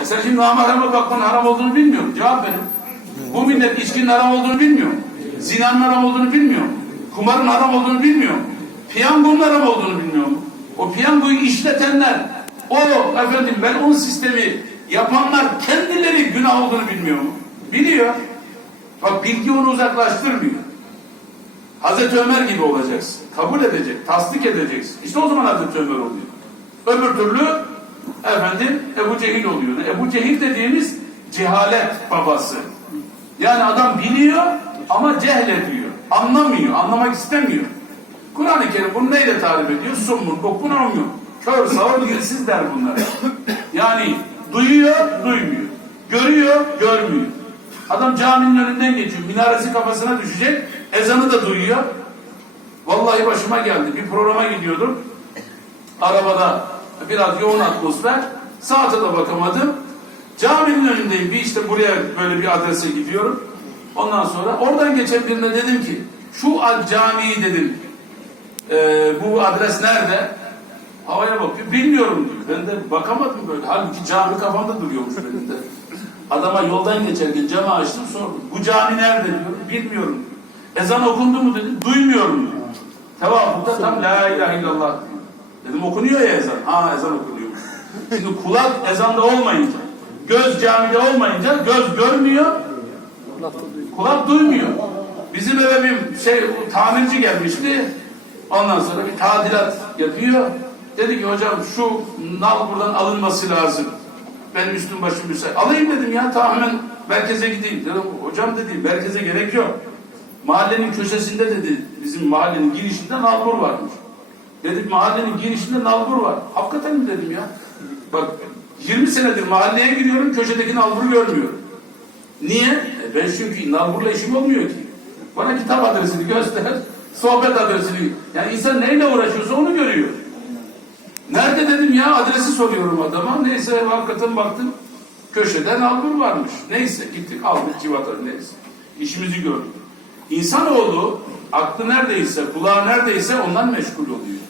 E sen şimdi namahrama bakmanın haram olduğunu bilmiyor musun? Cevap verin. Bu millet içkinin haram olduğunu bilmiyor? Zinanın haram olduğunu bilmiyor? Kumarın haram olduğunu bilmiyor? Piyangonun haram olduğunu bilmiyor? O piyangoyu işletenler, o efendim ben onun sistemi yapanlar kendileri günah olduğunu bilmiyor mu? Biliyor. Bak bilgi onu uzaklaştırmıyor. Hazreti Ömer gibi olacaksın. Kabul edecek, tasdik edeceksin. İşte o zaman Hazreti Ömer oluyor. Öbür türlü efendim Ebu Cehil oluyor. Ebu Cehil dediğimiz cehalet babası. Yani adam biliyor ama cehlediyor. Anlamıyor, anlamak istemiyor. Kur'an-ı Kerim bunu neyle tarif ediyor? Summun, bokun olmuyor. Kör, sağır, dilsiz der bunlar. Yani duyuyor, duymuyor. Görüyor, görmüyor. Adam caminin önünden geçiyor. Minaresi kafasına düşecek. Ezanı da duyuyor. Vallahi başıma geldi. Bir programa gidiyordum. Arabada biraz yoğun atmosfer. Saate de bakamadım. Caminin önündeyim. Bir işte buraya böyle bir adrese gidiyorum. Ondan sonra oradan geçen birine dedim ki şu camiyi dedim. "Ee, bu adres nerede? Havaya bakıyor. Bilmiyorum diyor. Ben de bakamadım böyle. Halbuki cami kafamda duruyormuş benim de. Adama yoldan geçerken camı açtım sordum. Bu cami nerede diyor. Bilmiyorum diyor. Ezan okundu mu dedim. Duymuyorum diyor. Tevafukta tam la ilahe illallah. Dedim okunuyor ya ezan. Ha ezan okunuyor. Şimdi kulak ezanda olmayınca, göz camide olmayınca göz görmüyor, kulak duymuyor. Bizim eve bir şey tamirci gelmişti. Ondan sonra bir tadilat yapıyor. Dedi ki hocam şu nal buradan alınması lazım. Benim üstüm başım müsait. Alayım dedim ya ta hemen merkeze gideyim. Dedim hocam dedi merkeze gerek yok. Mahallenin köşesinde dedi bizim mahallenin girişinde nalbur varmış. Dedik mahallenin girişinde nalbur var. Hakikaten mi dedim ya? Bak 20 senedir mahalleye giriyorum köşedeki nalburu görmüyorum. Niye? E ben çünkü nalburla işim olmuyor ki. Bana kitap adresini göster, sohbet adresini. Yani insan neyle uğraşıyorsa onu görüyor. Nerede dedim ya adresi soruyorum adama. Neyse hakikaten baktım köşede nalbur varmış. Neyse gittik aldık civatarı neyse. İşimizi gördük. İnsanoğlu aklı neredeyse, kulağı neredeyse ondan meşgul oluyor.